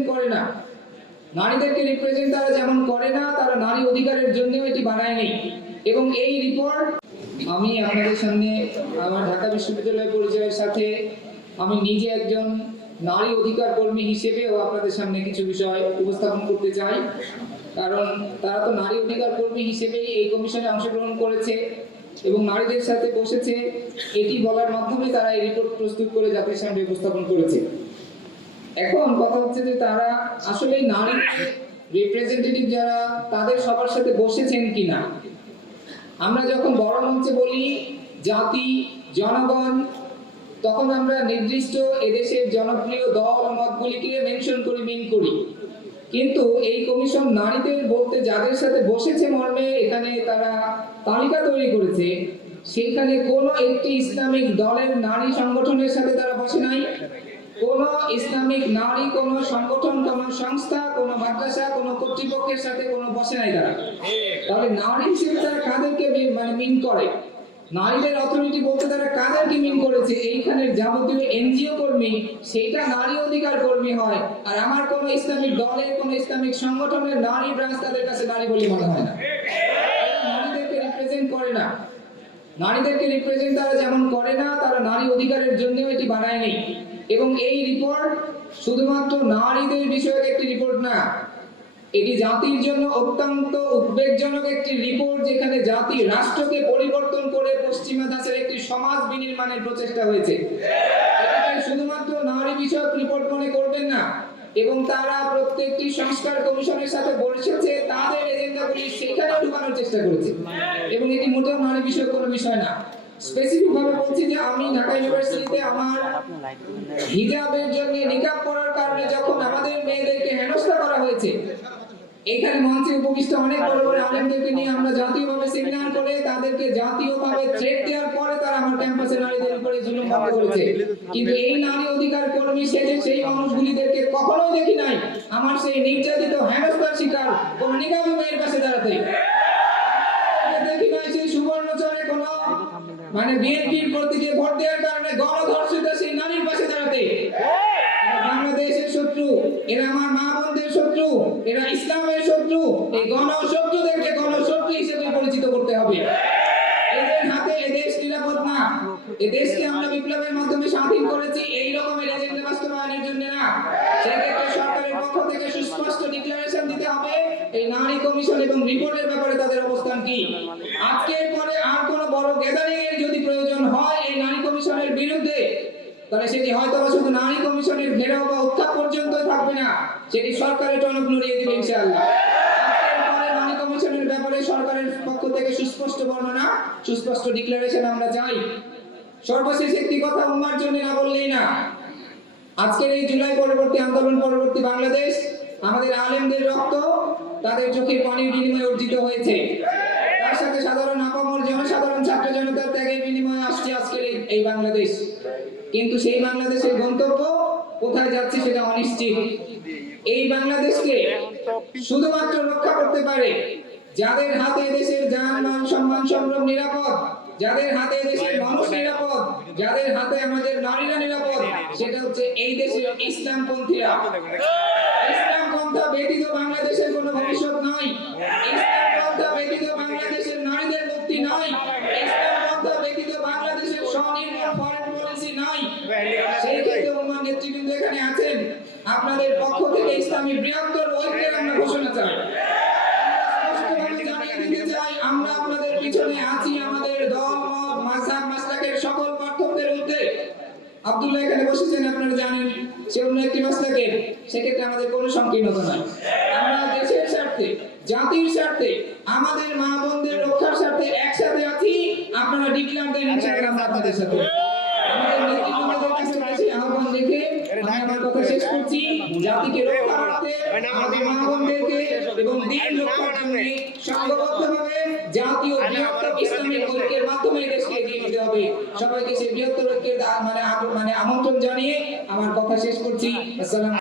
Represent করে না। নারীদেরকে রিপ্রেজেন্ট তারা যেমন করে না, তারা নারী অধিকারের জন্য এটি বানায়নি। এবং এই রিপোর্ট আমি আপনাদের সামনে আমার ঢাকা বিশ্ববিদ্যালয় পরিচয়ের সাথে আমি নিজে একজন নারী অধিকার কর্মী হিসেবেও আপনাদের সামনে কিছু বিষয় উপস্থাপন করতে চাই। কারণ তারা তো নারী অধিকার কর্মী হিসেবেই এই কমিশনে অংশগ্রহণ করেছে এবং নারীদের সাথে বসেছে, এটি বলার মাধ্যমে তারা এই রিপোর্ট প্রস্তুত করে জাতির সামনে উপস্থাপন করেছে। এখন কথা হচ্ছে যে তারা আসলে নারী রিপ্রেজেন্টেটিভ যারা তাদের সবার সাথে বসেছেন কিনা। আমরা যখন বড় মঞ্চে বলি জাতি জনগণ, তখন আমরা নির্দিষ্ট এদেশের জনপ্রিয় দল মতগুলিকে মেনশন করি, মিন করি। কিন্তু এই কমিশন নারীদের বলতে যাদের সাথে বসেছে মর্মে এখানে তারা তালিকা তৈরি করেছে, সেখানে কোনো একটি ইসলামিক দলের নারী সংগঠনের সাথে তারা বসে নাই। কোন ইসলামিক নারী কোন সংগঠন, কোন সংস্থা, কোন মাদ্রাসা, কোন কর্তৃপক্ষের সাথে কোন বসে নাই তারা। তাহলে নারী হিসেবে তারা কাদেরকে মিন করে, নারীদের অথরিটি বলতে তারা কাদেরকে মিন করেছে, এইখানের যাবতীয় এনজিও কর্মী সেইটা নারী অধিকার কর্মী হয়। আর আমার কোন ইসলামিক দলের কোন ইসলামিক সংগঠনের নারী ব্রাঞ্চ তাদের কাছে নারী বলে মনে হয় না। নারীদেরকে রিপ্রেজেন্ট করে না। নারীদেরকে রিপ্রেজেন্ট তারা যেমন করে না, তারা নারী অধিকারের জন্য এটি বানায়নি। এবং এই রিপোর্ট শুধুমাত্র নারীদের বিষয়ক একটি রিপোর্ট না, এটি জাতির জন্য অত্যন্ত উদ্বেগজনক একটি রিপোর্ট, যেখানে জাতি রাষ্ট্রকে পরিবর্তন করে পশ্চিমা দাসের একটি সমাজ বিনির্মাণের প্রচেষ্টা হয়েছে। এটাকে শুধুমাত্র নারী বিষয়ক রিপোর্ট মনে করবেন না। এবং তারা প্রত্যেকটি সংস্কার কমিশনের সাথে বসেছে, তাদের এজেন্ডাগুলি সেখানে ঢুকানোর চেষ্টা করেছে। এবং এটি মোটেও নারী বিষয়ক কোনো বিষয় না। স্পেসিফিক ভাবে বলছি যে আমি ঢাকা ইউনিভার্সিটিতে আমার হিজাবের জন্য নিকাব পরার কারণে যখন আমাদের মেয়েদেরকে হেনস্থা করা হয়েছে, এখানে মঞ্চে উপবিষ্ট অনেক বড় বড় আলেমদেরকে নিয়ে আমরা জাতীয়ভাবে সেমিনার করে তাদেরকে জাতীয়ভাবে থ্রেট দেওয়ার পরে তারা আমার ক্যাম্পাসে নারীদের উপরে জুলুম বন্ধ করেছে। কিন্তু এই নারী অধিকার কর্মী সেজে সেই মানুষগুলিদেরকে কখনোই দেখি নাই আমার সেই নির্যাতিত হেনস্থার শিকার কোন নিকাবী মেয়ের পাশে দাঁড়াতে। দেখি নাই সেই সুবর্ণচরে কোন বিএনপির প্রতীকে ভোট দেওয়ার কারণে গণধর্ষিত সেই নারীর পাশে দাঁড়াতে। বাংলাদেশের শত্রু এরা, আমার মা বোনদের শত্রু এরা, ইসলামের শত্রু। এই গণশত্রুদেরকে গণশত্রু হিসেবে পরিচিত করতে হবে। এদের হাতে এদেশ নিরাপদ না। এদেশকে আমরা বিপ্লবের মাধ্যমে স্বাধীন করেছি এই রকমের এজেন্ডা বাস্তবায়নের জন্য না। সেক্ষেত্রে সরকারের পক্ষ থেকে সুস্পষ্ট ডিক্লারেশন দিতে হবে এই নারী কমিশন এবং রিপোর্টের ব্যাপারে তাদের অবস্থান কি। আজকের পরে আর কোনো বড় গ্যাদারিং এর যদি প্রয়োজন হয় এই নারী কমিশনের বিরুদ্ধে, তাহলে সেটি হয়তো শুধু নারী কমিশনের ঘেরাও বা উৎখাত পর্যন্ত থাকবে না, সেটি সরকারের টনক নড়িয়ে দিবে ইনশাআল্লাহ। আজকের পরে নারী কমিশনের ব্যাপারে সরকারের পক্ষ থেকে সুস্পষ্ট বর্ণনা, সুস্পষ্ট ডিক্লারেশন আমরা চাই। সর্বশেষ একটি কথা উম্মার জন্য না বললেই না। আজকের এই জুলাই পরবর্তী আন্দোলন পরবর্তী বাংলাদেশ আমাদের আলেমদের রক্ত, তাদের চোখের পানির বিনিময়ে অর্জিত হয়েছে। তার সাথে সাধারণ আপামর জনসাধারণ ছাত্র জনতার ত্যাগের বিনিময়ে আসছে আজকের এই বাংলাদেশ। কিন্তু সেই বাংলাদেশের গন্তব্য কোথায় যাচ্ছে সেটা অনিশ্চিত। এই বাংলাদেশকে শুধুমাত্র রক্ষা করতে পারে যাদের হাতে দেশের জান মান সম্মান সম্ভ্রম নিরাপদ, যাদের হাতে দেশের মানুষ নিরাপদ, যাদের হাতে আমাদের নারীরা নিরাপদ, সেটা হচ্ছে এই দেশের ইসলামপন্থীরা। ইসলামপন্থা ব্যতীত বাংলাদেশের কোনো ভবিষ্যৎ নাই। ইসলামপন্থা ব্যতীত বাংলাদেশের নারীদের মুক্তি নাই। ইসলামপন্থা ব্যতীত বাংলাদেশের স্বনির্ভর ফরেন পলিসি নাই। সেই ক্ষেত্রে উম্মার নেতৃবৃন্দ এখানে আছেন, আপনাদের পক্ষ থেকে ইসলামী বৃহত্তর ঐক্যের আমরা ঘোষণা চাই। আমরা আপনাদের পিছনে আছি, আমাদের দল মত মাযহাব মাসলাকের সকল পার্থক্যের ঊর্ধ্বে। আব্দুল্লাহ এখানে বসেছেন, আপনারা জানেন সে অন্য একটি মাসলাকের, সেক্ষেত্রে আমাদের কোনো সংকীর্ণতা নাই। আমরা দেশের স্বার্থে, জাতির স্বার্থে, আমাদের মা বোনদের রক্ষার স্বার্থে একসাথে আছি। আপনারা ডিক্লার দেন, ইনশাআল্লাহ আমরা আপনাদের সাথে। আমাদের নেতৃবৃন্দের কাছে বেশি আহ্বান রেখে আমি আমার কথা শেষ করছি। জাতিকে রক্ষা করতে, আমাদের মা বোনদেরকে এবং দিন রক্ষার জন্য সংঘবদ্ধভাবে জাতীয় বৃহত্তর ইসলামিক ঐক্যের মাধ্যমে দেশকে এগিয়ে নিতে হবে। সবাইকে সেই বৃহত্তর ঐক্যের আমন্ত্রণ জানিয়ে আমার কথা শেষ করছি। আসসালামু